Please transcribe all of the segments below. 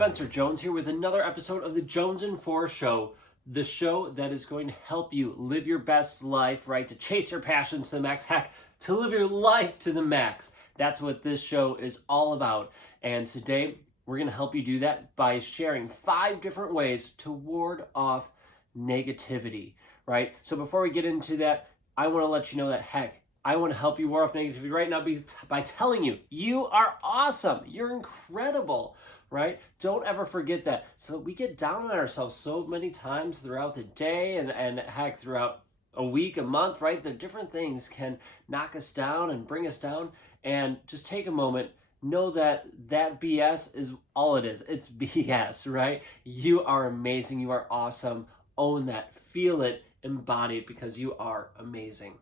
Spencer Jones here with another episode of the Jonesin Show, the show that is going to help you live your best life, right? To chase your passions to the max, heck, to live your life to the max. That's what this show is all about. And today, we're going to help you do that by sharing 5 different ways to ward off negativity, right? So before we get into that, I want to let you know that, heck, I want to help you ward off negativity right now by telling you, you are awesome. You're incredible, right? Don't ever forget that. So we get down on ourselves so many times throughout the day and heck, throughout a week, a month, right? The different things can knock us down and bring us down. And just take a moment. Know that BS is all it is. It's BS, right? You are amazing. You are awesome. Own that. Feel it. Embody it because you are amazing.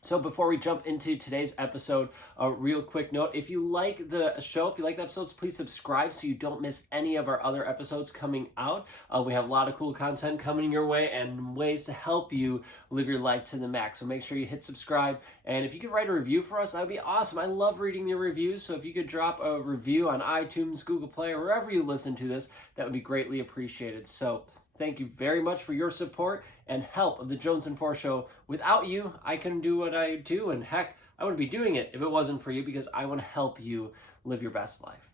So before we jump into today's episode, a real quick note, if you like the show, if you like the episodes, please subscribe so you don't miss any of our other episodes coming out. We have a lot of cool content coming your way and ways to help you live your life to the max. So make sure you hit subscribe. And if you could write a review for us, that would be awesome. I love reading your reviews. So if you could drop a review on iTunes, Google Play, or wherever you listen to this, that would be greatly appreciated. So thank you very much for your support and help of the Jonesin Show. Without you, I couldn't do what I do, and heck, I wouldn't be doing it if it wasn't for you because I want to help you live your best life.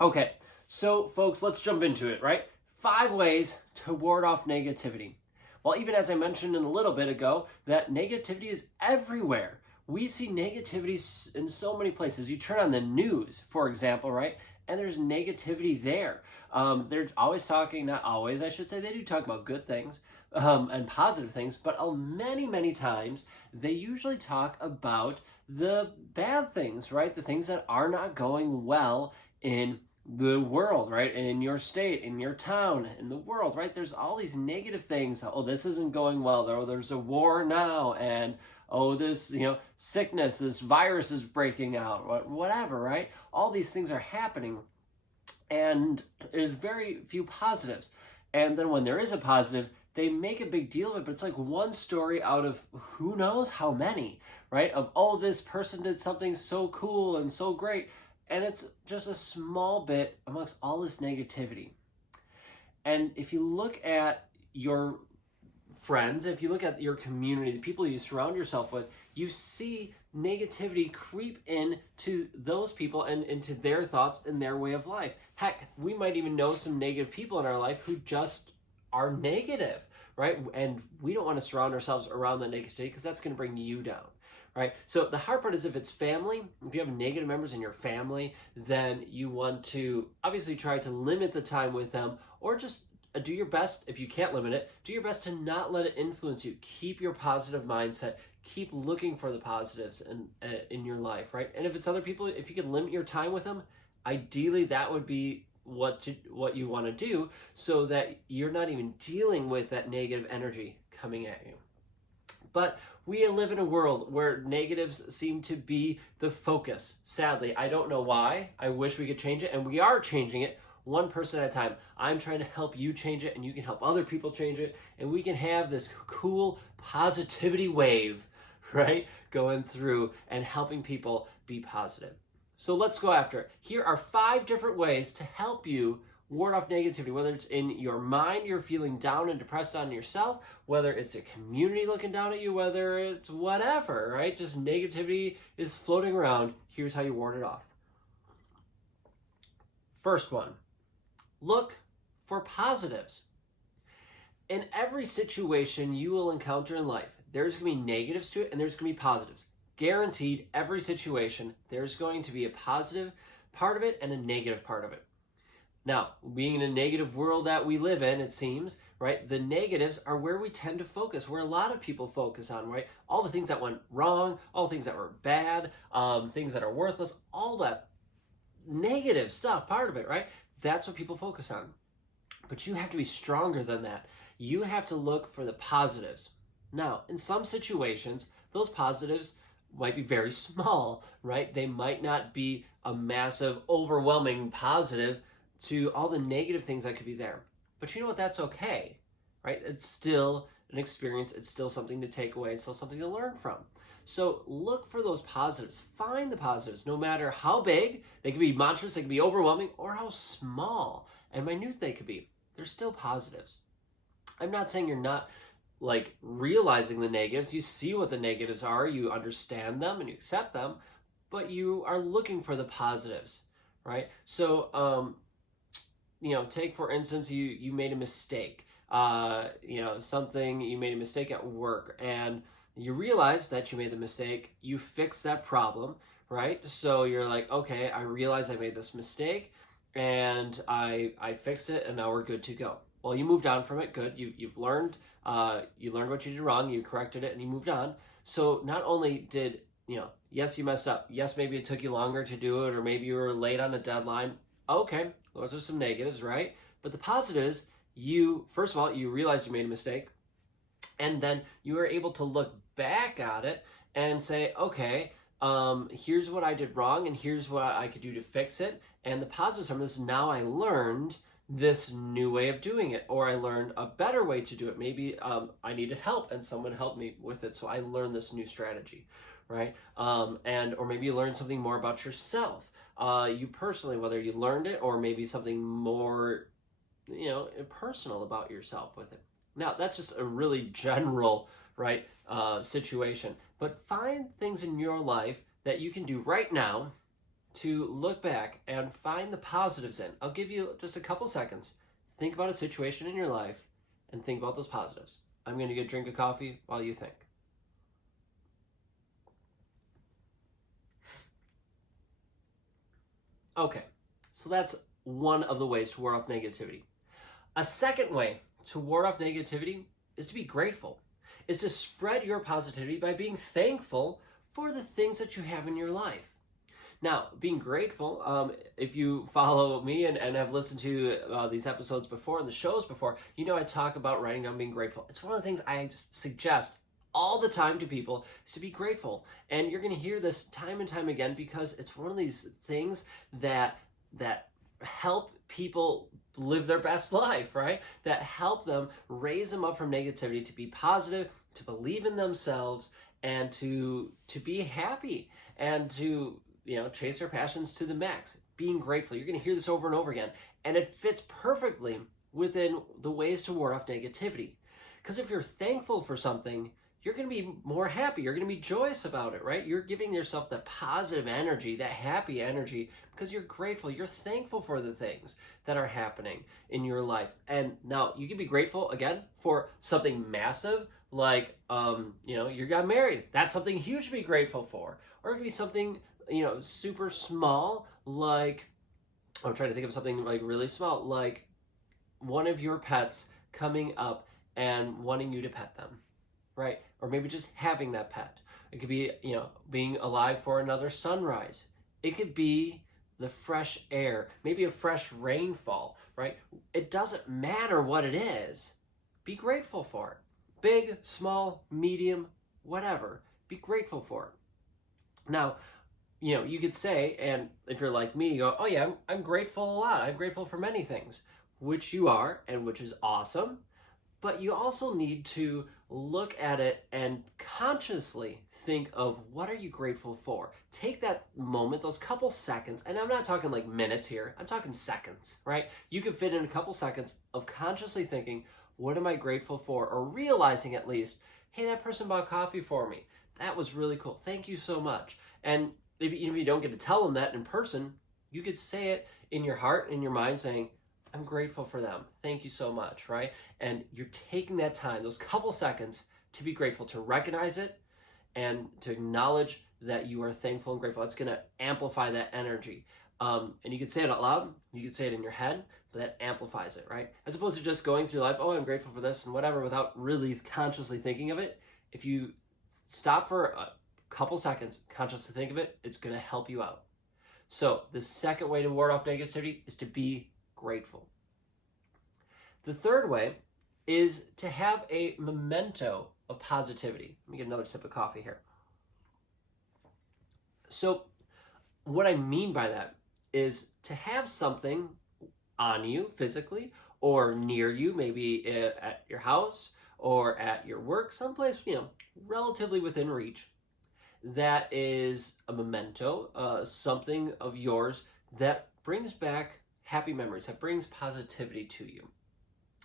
Okay, so folks, let's jump into it, right? 5 ways to ward off negativity. Well, even as I mentioned a little bit ago, that negativity is everywhere. We see negativity in so many places. You turn on the news, for example, right? And there's negativity there. They're always talking, not always, I should say, they do talk about good things and positive things, but many times they usually talk about the bad things, right? The things that are not going well in the world, right? In your state, in your town, in the world, right? There's all these negative things. Oh, this isn't going well. There's a war now, and oh, this, sickness, this virus is breaking out, whatever, right? All these things are happening, and there's very few positives. And then when there is a positive, they make a big deal of it, but it's like one story out of who knows how many, right? Of, oh, this person did something so cool and so great. And it's just a small bit amongst all this negativity. And if you look at your friends, if you look at your community, the people you surround yourself with, you see negativity creep in to those people and into their thoughts and their way of life. Heck, we might even know some negative people in our life who just are negative, right? And we don't want to surround ourselves around that negativity because that's going to bring you down, right? So the hard part is if it's family, if you have negative members in your family, then you want to obviously try to limit the time with them, or just do your best, if you can't limit it, do your best to not let it influence you. Keep your positive mindset. Keep looking for the positives in your life, right? And if it's other people, if you can limit your time with them, ideally that would be what you want to do so that you're not even dealing with that negative energy coming at you. But we live in a world where negatives seem to be the focus. Sadly, I don't know why. I wish we could change it, and we are changing it one person at a time. I'm trying to help you change it, and you can help other people change it, and we can have this cool positivity wave, right, going through and helping people be positive. So let's go after it. Here are 5 different ways to help you ward off negativity, whether it's in your mind, you're feeling down and depressed on yourself, whether it's a community looking down at you, whether it's whatever, right? Just negativity is floating around. Here's how you ward it off. First one, look for positives. In every situation you will encounter in life, there's going to be negatives to it and there's going to be positives. Guaranteed, every situation, there's going to be a positive part of it and a negative part of it. Now, being in a negative world that we live in, it seems, right, the negatives are where we tend to focus, where a lot of people focus on, right? All the things that went wrong, all the things that were bad, things that are worthless, all that negative stuff, part of it, right? That's what people focus on. But you have to be stronger than that. You have to look for the positives. Now, in some situations, those positives might be very small, right? They might not be a massive, overwhelming positive to all the negative things that could be there. But you know what? That's okay, right? It's still an experience. It's still something to take away. It's still something to learn from. So look for those positives. Find the positives, no matter how big. They can be monstrous, they can be overwhelming, or how small and minute they could be. They're still positives. I'm not saying you're not like realizing the negatives. You see what the negatives are, you understand them and you accept them, but you are looking for the positives, right? So, take for instance, you made a mistake. Something, you made a mistake at work and you realize that you made the mistake. You fix that problem, right? So you're like, okay, I realize I made this mistake and I fixed it and now we're good to go. Well, you moved on from it. Good. You've learned. You learned what you did wrong. You corrected it, and you moved on. So not only did yes, you messed up. Yes, maybe it took you longer to do it, or maybe you were late on a deadline. Okay, those are some negatives, right? But the positive is first of all, you realized you made a mistake, and then you were able to look back at it and say, okay, here's what I did wrong, and here's what I could do to fix it. And the positive from this, now I learned this new way of doing it, or I learned a better way to do it. Maybe I needed help and someone helped me with it, so I learned this new strategy, right? Or maybe you learned something more about yourself, you personally, whether you learned it or maybe something more personal about yourself with it. Now that's just a really general, right, situation, but find things in your life that you can do right now to look back and find the positives in. I'll give you just a couple seconds. Think about a situation in your life and think about those positives. I'm going to get a drink of coffee while you think. Okay, so that's one of the ways to ward off negativity. A second way to ward off negativity is to be grateful, is to spread your positivity by being thankful for the things that you have in your life. Now, being grateful, if you follow me and have listened to these episodes before and the shows before, I talk about writing down being grateful. It's one of the things I just suggest all the time to people, is to be grateful. And you're going to hear this time and time again because it's one of these things that help people live their best life, right? That help them raise them up from negativity to be positive, to believe in themselves, and to be happy and to chase their passions to the max. Being grateful. You're going to hear this over and over again. And it fits perfectly within the ways to ward off negativity. Because if you're thankful for something, you're going to be more happy. You're going to be joyous about it, right? You're giving yourself the positive energy, that happy energy, because you're grateful. You're thankful for the things that are happening in your life. And now you can be grateful, again, for something massive, like, you got married. That's something huge to be grateful for. Or it could be something super small, like, I'm trying to think of something like really small, like one of your pets coming up and wanting you to pet them, right? Or maybe just having that pet. It could be, being alive for another sunrise. It could be the fresh air, maybe a fresh rainfall, right? It doesn't matter what it is. Be grateful for it. Big, small, medium, whatever. Be grateful for it. Now, you could say, and if you're like me, you go, oh yeah, I'm grateful a lot. I'm grateful for many things, which you are, and which is awesome. But you also need to look at it and consciously think of what are you grateful for. Take that moment, those couple seconds, and I'm not talking like minutes here, I'm talking seconds, right? You can fit in a couple seconds of consciously thinking, what am I grateful for? Or realizing at least, hey, that person bought coffee for me. That was really cool. Thank you so much. And if you don't get to tell them that in person, you could say it in your heart, in your mind, saying, I'm grateful for them. Thank you so much, right? And you're taking that time, those couple seconds, to be grateful, to recognize it, and to acknowledge that you are thankful and grateful. It's going to amplify that energy. And you could say it out loud, you could say it in your head, but that amplifies it, right? As opposed to just going through life, oh, I'm grateful for this and whatever, without really consciously thinking of it. If you stop for a couple seconds, consciously think of it, it's going to help you out. So the second way to ward off negativity is to be grateful. The third way is to have a memento of positivity. Let me get another sip of coffee here. So what I mean by that is to have something on you physically or near you, maybe at your house or at your work, someplace, relatively within reach, that is a memento, something of yours that brings back happy memories, that brings positivity to you,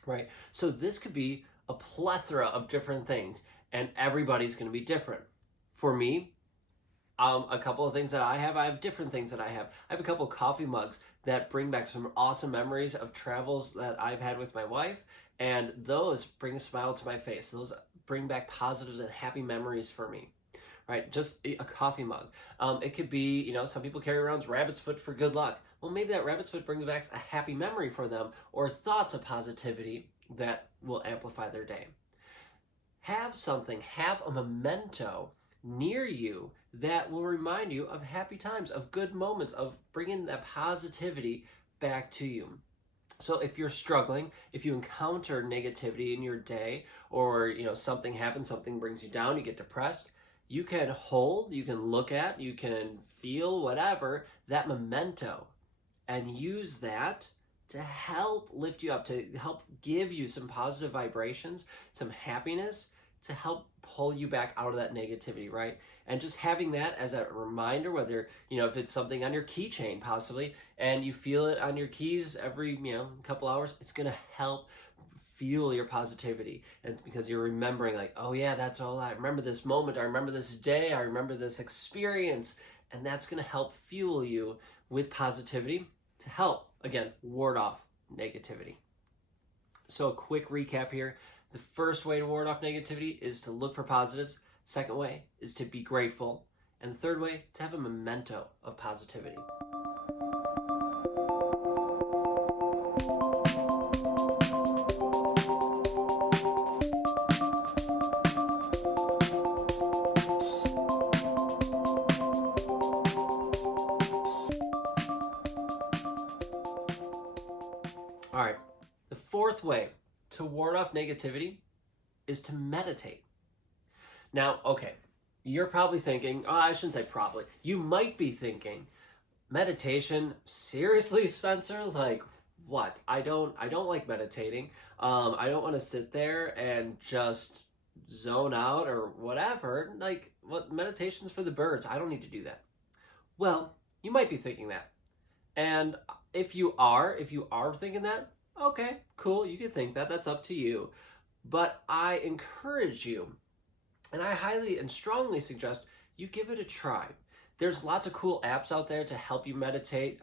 right? So this could be a plethora of different things, and everybody's going to be different. For me, a couple of things that I have different things that I have. I have a couple of coffee mugs that bring back some awesome memories of travels that I've had with my wife, and those bring a smile to my face. Those bring back positives and happy memories for me, right? Just a coffee mug. It could be, some people carry around rabbit's foot for good luck. Well, maybe that rabbit's foot brings back a happy memory for them, or thoughts of positivity that will amplify their day. Have a memento near you that will remind you of happy times, of good moments, of bringing that positivity back to you. So if you're struggling, if you encounter negativity in your day, or something happens, something brings you down, you get depressed, you can hold, you can look at, you can feel whatever, that memento, and use that to help lift you up, to help give you some positive vibrations, some happiness, to help pull you back out of that negativity, right? And just having that as a reminder, whether, if it's something on your keychain possibly, and you feel it on your keys every, couple hours, it's going to help fuel your positivity. And because you're remembering, like, oh yeah, that's all, I remember this moment, I remember this day, I remember this experience, and that's going to help fuel you with positivity to help, again, ward off negativity. So a quick recap here. The first way to ward off negativity is to look for positives. Second way is to be grateful. And the third way, to have a memento of positivity. All right, the fourth way to ward off negativity is to meditate. Now, okay, you're probably thinking, I shouldn't say probably, you might be thinking, meditation, seriously, Spencer? Like, what? I don't like meditating. I don't want to sit there and just zone out or whatever. Like, what, meditation's for the birds. I don't need to do that. Well, you might be thinking that. And if you are thinking that, okay, cool, you can think that, that's up to you. But I encourage you, and I highly and strongly suggest you give it a try. There's lots of cool apps out there to help you meditate.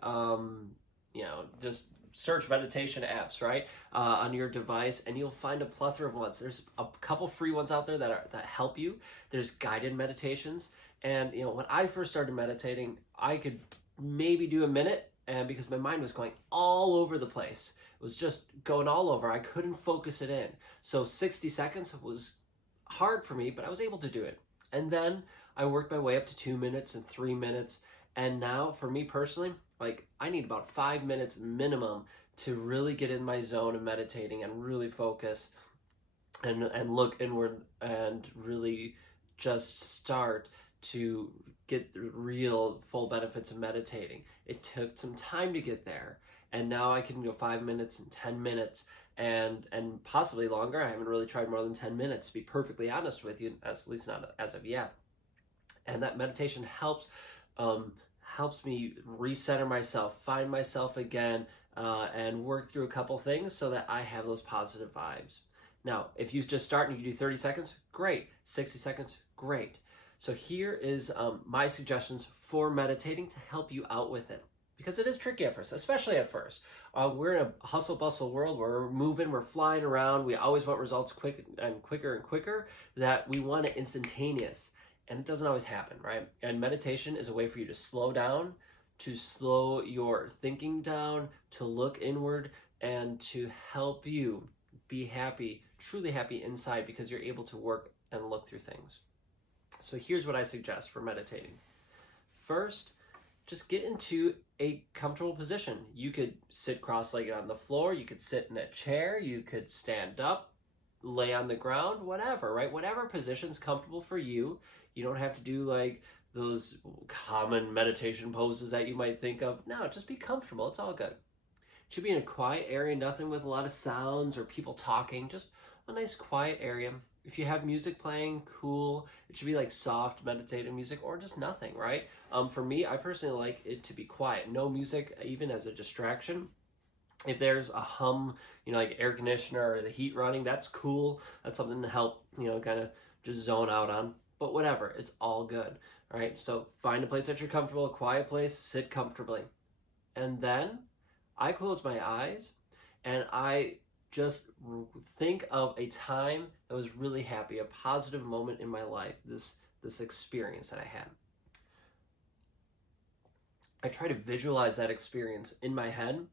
Just search meditation apps, right, on your device, and you'll find a plethora of ones. There's a couple free ones out there that help you. There's guided meditations, and when I first started meditating, I could maybe do a minute, and because my mind was going all over the place, it was just going all over. I couldn't focus it in. So 60 seconds was hard for me, but I was able to do it. And then I worked my way up to 2 minutes and 3 minutes. And now for me personally, like, I need about 5 minutes minimum to really get in my zone of meditating and really focus and look inward and really just start to get the real full benefits of meditating. It took some time to get there, and now I can go 5 minutes and 10 minutes and possibly longer. I haven't really tried more than 10 minutes, to be perfectly honest with you, at least not as of yet. And that meditation helps me recenter myself, find myself again, and work through a couple things so that I have those positive vibes. Now, if you just start and you do 30 seconds, great. 60 seconds, great. So here is my suggestions for meditating to help you out with it. Because it is tricky at first, especially at first. We're in a hustle bustle world where we're moving, we're flying around. We always want results quicker and quicker, that we want it instantaneous. And it doesn't always happen, right? And meditation is a way for you to slow down, to slow your thinking down, to look inward, and to help you be happy, truly happy inside, because you're able to work and look through things. So here's what I suggest for meditating. First, just get into a comfortable position. You could sit cross-legged on the floor, you could sit in a chair, you could stand up, lay on the ground, whatever, right? Whatever position's comfortable for you. You don't have to do like those common meditation poses that you might think of. No, just be comfortable. It's all good. It should be in a quiet area, nothing with a lot of sounds or people talking. Just a nice quiet area. If you have music playing, cool. It should be like soft meditative music or just nothing, right? For me, I personally like it to be quiet. No music, even as a distraction. If there's a hum, like air conditioner or the heat running, that's cool. That's something to help, kind of just zone out on. But whatever, it's all good, right? So find a place that you're comfortable, a quiet place, sit comfortably. And then I close my eyes and I just think of a time that was really happy, a positive moment in my life, this experience that I had. I try to visualize that experience in my head,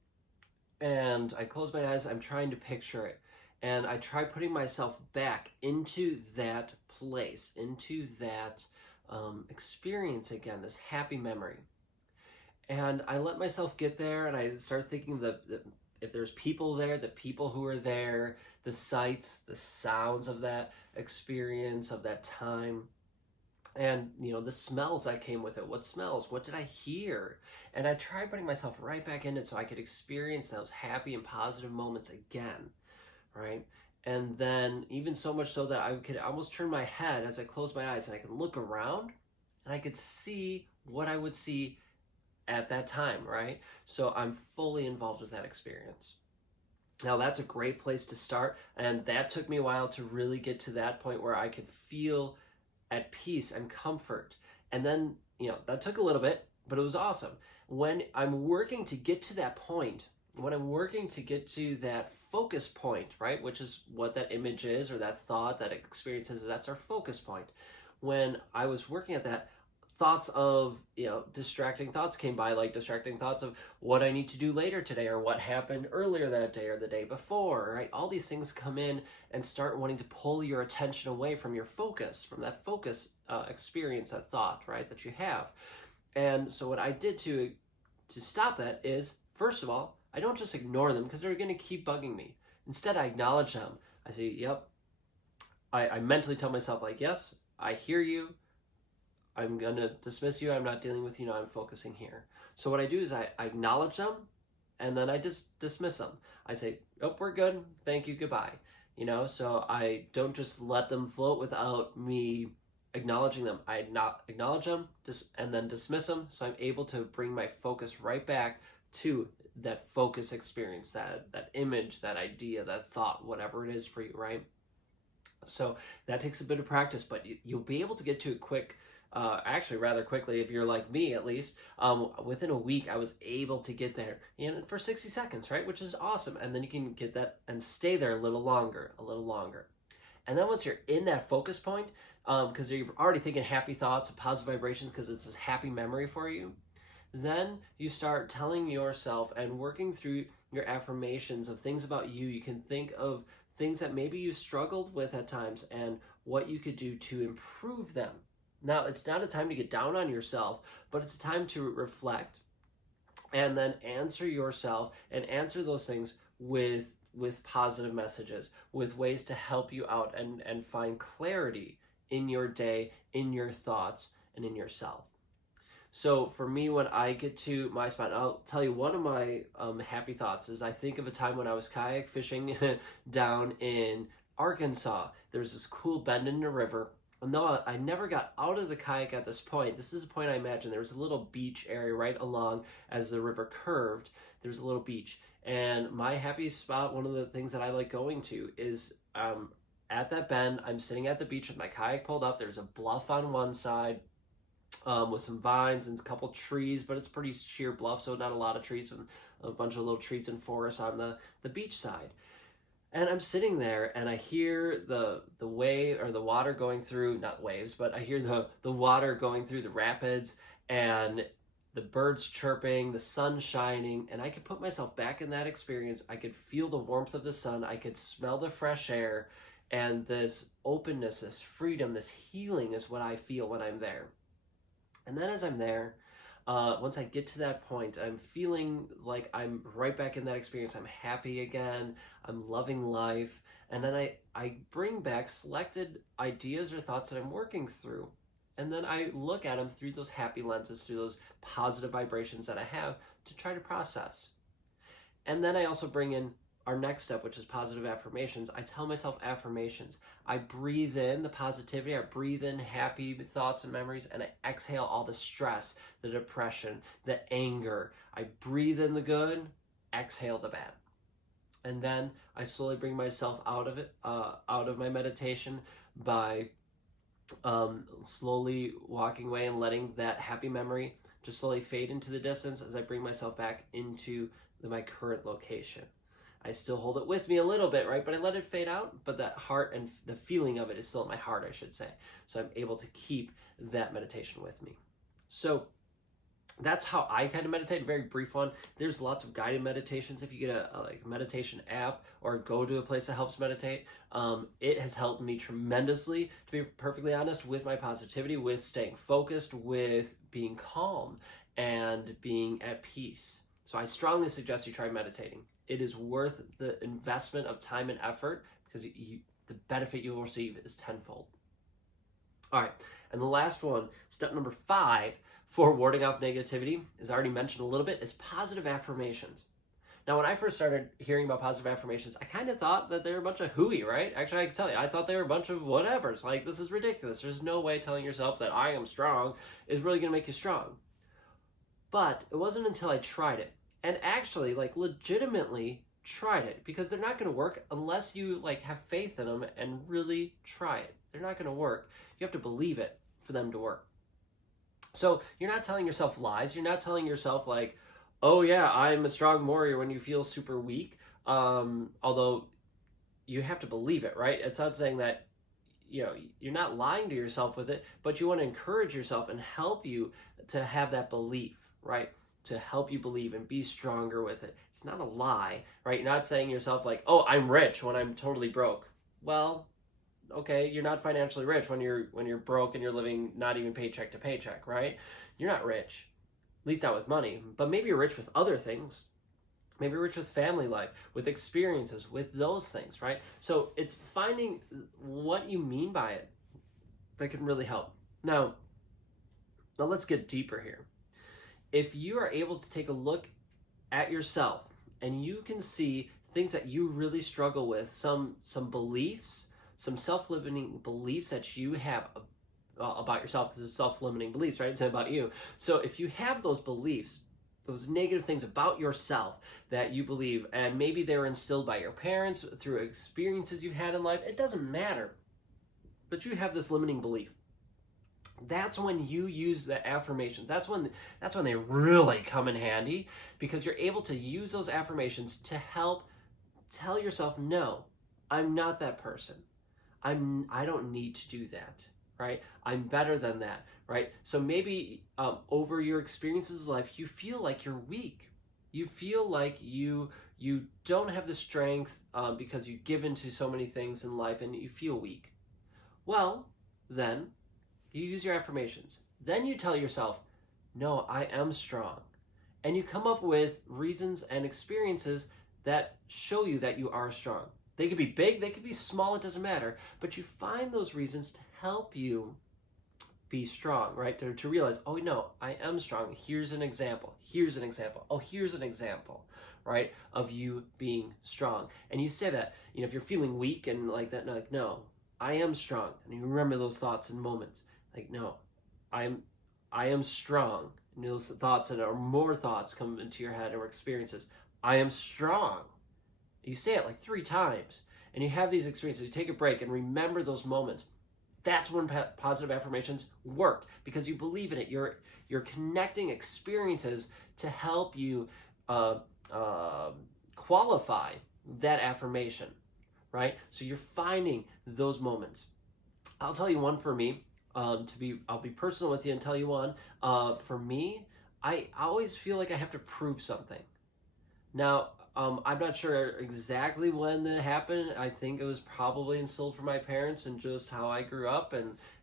and I close my eyes, I'm trying to picture it, and I try putting myself back into that place, into that experience again, this happy memory. And I let myself get there, and I start thinking if there's people there, the people who are there, the sights, the sounds of that experience, of that time, and the smells that came with it. What smells? What did I hear? And I tried putting myself right back in it so I could experience those happy and positive moments again, right? And then even so much so that I could almost turn my head as I closed my eyes, and I could look around and I could see what I would see at that time, right? So I'm fully involved with that experience. Now that's a great place to start, and that took me a while to really get to that point where I could feel at peace and comfort. And then, that took a little bit, but it was awesome. When I'm working to get to that point, when I'm working to get to that focus point, right, which is what that image is, or that thought, that experience is, that's our focus point. When I was working at that, thoughts of, distracting thoughts came by, like distracting thoughts of what I need to do later today, or what happened earlier that day or the day before, right? All these things come in and start wanting to pull your attention away from your focus, from that focus experience, that thought, right, that you have. And so what I did to stop that is, first of all, I don't just ignore them because they're going to keep bugging me. Instead, I acknowledge them. I say, yep. I mentally tell myself, like, yes, I hear you. I'm going to dismiss you. I'm not dealing with you now. I'm focusing here. So what I do is I acknowledge them, and then I just dismiss them. I say, oh, we're good. Thank you. Goodbye. So I don't just let them float without me acknowledging them. I not acknowledge them and then dismiss them. So I'm able to bring my focus right back to that focus experience, that image, that idea, that thought, whatever it is for you, right? So that takes a bit of practice, but you'll be able to get to it actually rather quickly if you're like me, at least. Within a week I was able to get there for 60 seconds, right, which is awesome. And then you can get that and stay there a little longer. And then once you're in that focus point, because you're already thinking happy thoughts and positive vibrations because it's this happy memory for you, then you start telling yourself and working through your affirmations of things about you. You can think of things that maybe you struggled with at times and what you could do to improve them. Now, it's not a time to get down on yourself, but it's a time to reflect and then answer yourself and answer those things with positive messages, with ways to help you out and find clarity in your day, in your thoughts, and in yourself. So for me, when I get to my spot, I'll tell you one of my happy thoughts is I think of a time when I was kayak fishing down in Arkansas. There was this cool bend in the river. No, I never got out of the kayak at this point. This is a point I imagine. There was a little beach area right along as the river curved. There was a little beach. And my happy spot, one of the things that I like going to is at that bend, I'm sitting at the beach with my kayak pulled up. There's a bluff on one side with some vines and a couple trees, but it's pretty sheer bluff, so not a lot of trees, and a bunch of little trees and forests on the beach side. And I'm sitting there and I hear the wave or the water going through, not waves, but I hear the water going through the rapids and the birds chirping, the sun shining, and I could put myself back in that experience. I could feel the warmth of the sun. I could smell the fresh air, and this openness, this freedom, this healing is what I feel when I'm there. And then as I'm there, once I get to that point, I'm feeling like I'm right back in that experience. I'm happy again. I'm loving life. And then I bring back selected ideas or thoughts that I'm working through. And then I look at them through those happy lenses, through those positive vibrations that I have to try to process. And then I also bring in our next step, which is positive affirmations, I tell myself affirmations. I breathe in the positivity, I breathe in happy thoughts and memories, and I exhale all the stress, the depression, the anger. I breathe in the good, exhale the bad. And then I slowly bring myself out of it, out of my meditation by slowly walking away and letting that happy memory just slowly fade into the distance as I bring myself back into my current location. I still hold it with me a little bit, right? But I let it fade out, but that heart and the feeling of it is still in my heart, I should say. So I'm able to keep that meditation with me. So that's how I kind of meditate, a very brief one. There's lots of guided meditations. If you get a meditation app or go to a place that helps meditate, it has helped me tremendously, to be perfectly honest, with my positivity, with staying focused, with being calm and being at peace. So I strongly suggest you try meditating. It is worth the investment of time and effort because the benefit you will receive is tenfold. All right, and the last one, step number 5 for warding off negativity, as I already mentioned a little bit, is positive affirmations. Now, when I first started hearing about positive affirmations, I kind of thought that they were a bunch of hooey, right? Actually, I can tell you, I thought they were a bunch of whatevers. Like, this is ridiculous. There's no way telling yourself that I am strong is really going to make you strong. But it wasn't until I tried it, and actually, like, legitimately tried it, because they're not going to work unless you, like, have faith in them and really try it. They're not going to work. You have to believe it for them to work. So you're not telling yourself lies. You're not telling yourself, like, oh yeah, I'm a strong warrior when you feel super weak. Although you have to believe it, right? It's not saying that, you're not lying to yourself with it, but you want to encourage yourself and help you to have that belief, right? To help you believe and be stronger with it. It's not a lie, right? You're not saying to yourself like, oh, I'm rich when I'm totally broke. Well, okay, you're not financially rich when you're broke and you're living not even paycheck to paycheck, right? You're not rich, at least not with money, but maybe you're rich with other things. Maybe you're rich with family life, with experiences, with those things, right? So it's finding what you mean by it that can really help. Now let's get deeper here. If you are able to take a look at yourself and you can see things that you really struggle with, some beliefs, some self-limiting beliefs that you have about yourself, because it's self-limiting beliefs, right? It's about you. So if you have those beliefs, those negative things about yourself that you believe, and maybe they were instilled by your parents through experiences you've had in life, it doesn't matter. But you have this limiting belief. That's when you use the affirmations. That's when they really come in handy, because you're able to use those affirmations to help tell yourself, no, I'm not that person. I don't need to do that, right? I'm better than that, right? So maybe over your experiences of life, you feel like you're weak. You feel like you don't have the strength because you give into so many things in life and you feel weak. Well, then you use your affirmations. Then you tell yourself, no, I am strong. And you come up with reasons and experiences that show you that you are strong. They could be big, they could be small, it doesn't matter. But you find those reasons to help you be strong, right? To realize, oh no, I am strong. Here's an example. Here's an example. Oh, here's an example, right? Of you being strong. And you say that, if you're feeling weak and like that, like, no, I am strong. And you remember those thoughts and moments. Like, no, I am strong. And those thoughts and or more thoughts come into your head or experiences. I am strong. You say it like 3 times and you have these experiences. You take a break and remember those moments. That's when positive affirmations work, because you believe in it. You're connecting experiences to help you qualify that affirmation, right? So you're finding those moments. I'll tell you one for me. I'll be personal with you and tell you one. For me, I always feel like I have to prove something. Now, I'm not sure exactly when that happened. I think it was probably instilled from my parents and just how I grew up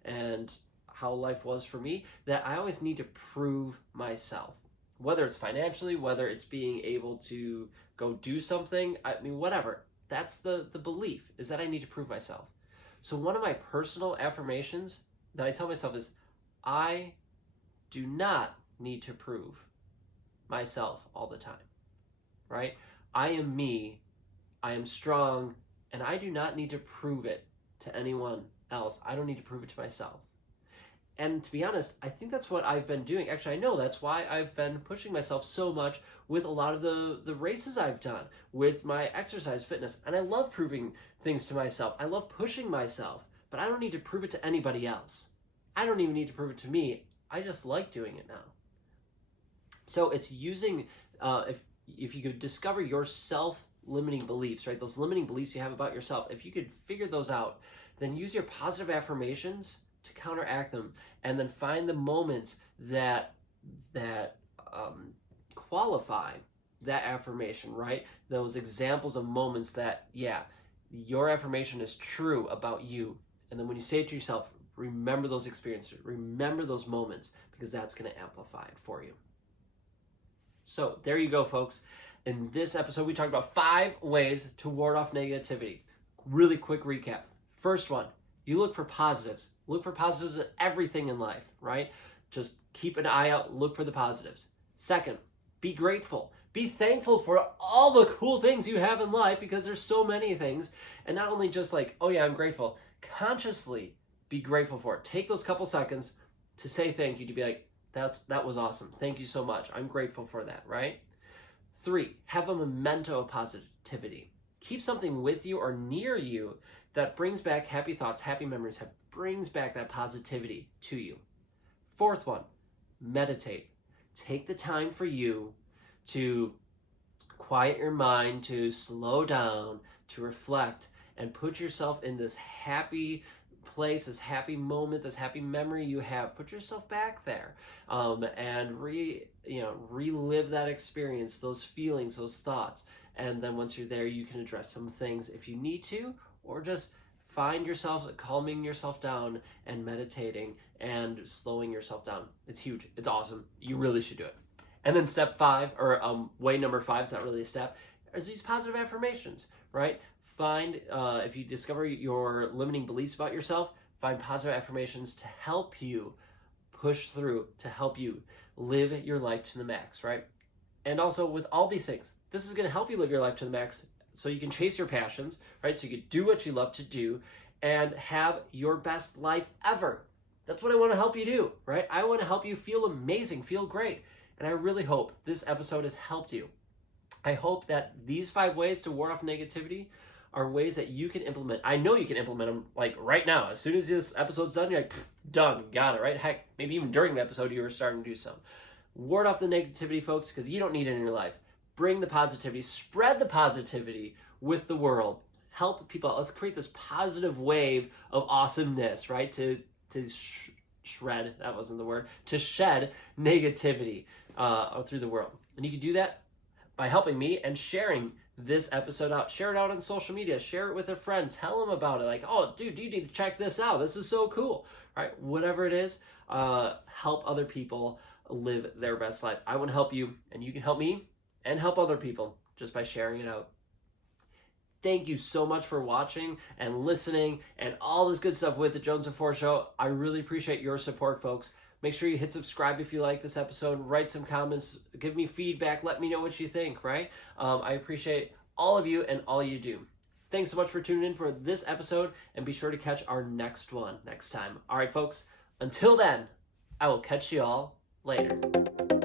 and how life was for me, that I always need to prove myself. Whether it's financially, whether it's being able to go do something, whatever. That's the belief, is that I need to prove myself. So one of my personal affirmations that I tell myself is, I do not need to prove myself all the time, right? I am me I am strong, and I do not need to prove it to anyone else. I don't need to prove it to myself. And to be honest, I think that's what I've been doing. Actually, I know that's why I've been pushing myself so much with a lot of the races I've done, with my exercise fitness. And I love proving things to myself. I love pushing myself, but I don't need to prove it to anybody else. I don't even need to prove it to me. I just like doing it now. So it's using, if you could discover your self-limiting beliefs, right? Those limiting beliefs you have about yourself, if you could figure those out, then use your positive affirmations to counteract them, and then find the moments that qualify that affirmation, right? Those examples of moments that, yeah, your affirmation is true about you. And then when you say it to yourself, remember those experiences, remember those moments, because that's going to amplify it for you. So there you go, folks. In this episode, we talked about 5 ways to ward off negativity. Really quick recap. First one, you look for positives. Look for positives in everything in life, right? Just keep an eye out, look for the positives. Second, be grateful. Be thankful for all the cool things you have in life, because there's so many things. And not only just like, oh yeah, I'm grateful. Consciously be grateful for it. Take those couple seconds to say thank you, to be like, that was awesome. Thank you so much. I'm grateful for that, right? 3, have a memento of positivity. Keep something with you or near you that brings back happy thoughts, happy memories, that brings back that positivity to you. 4th one, meditate. Take the time for you to quiet your mind, to slow down, to reflect, and put yourself in this happy place, this happy moment, this happy memory you have. Put yourself back there, and relive that experience, those feelings, those thoughts. And then once you're there, you can address some things if you need to, or just find yourself calming yourself down and meditating and slowing yourself down. It's huge. It's awesome. You really should do it. And then step 5, or way number 5, it's not really a step, is these positive affirmations, right? Find, if you discover your limiting beliefs about yourself, find positive affirmations to help you push through, to help you live your life to the max, right? And also with all these things, this is going to help you live your life to the max, so you can chase your passions, right? So you can do what you love to do and have your best life ever. That's what I want to help you do, right? I want to help you feel amazing, feel great. And I really hope this episode has helped you. I hope that these 5 ways to ward off negativity are ways that you can implement. I know you can implement them like right now. As soon as this episode's done, you're like, done, got it, right? Heck, maybe even during the episode you were starting to do some. Ward off the negativity, folks, because you don't need it in your life. Bring the positivity, spread the positivity with the world. Help people out. Let's create this positive wave of awesomeness, right? To shred, that wasn't the word, to shed negativity through the world. And you can do that by helping me and sharing this episode out. Share it out on social media. Share it with a friend. Tell them about it. Like, oh, dude, you need to check this out. This is so cool. All right, whatever it is, help other people live their best life. I want to help you, and you can help me and help other people just by sharing it out. Thank you so much for watching and listening and all this good stuff with the Jonesin 4 Show. I really appreciate your support, folks. Make sure you hit subscribe if you like this episode. Write some comments. Give me feedback. Let me know what you think, right? I appreciate all of you and all you do. Thanks so much for tuning in for this episode, and be sure to catch our next one next time. All right, folks. Until then, I will catch you all later.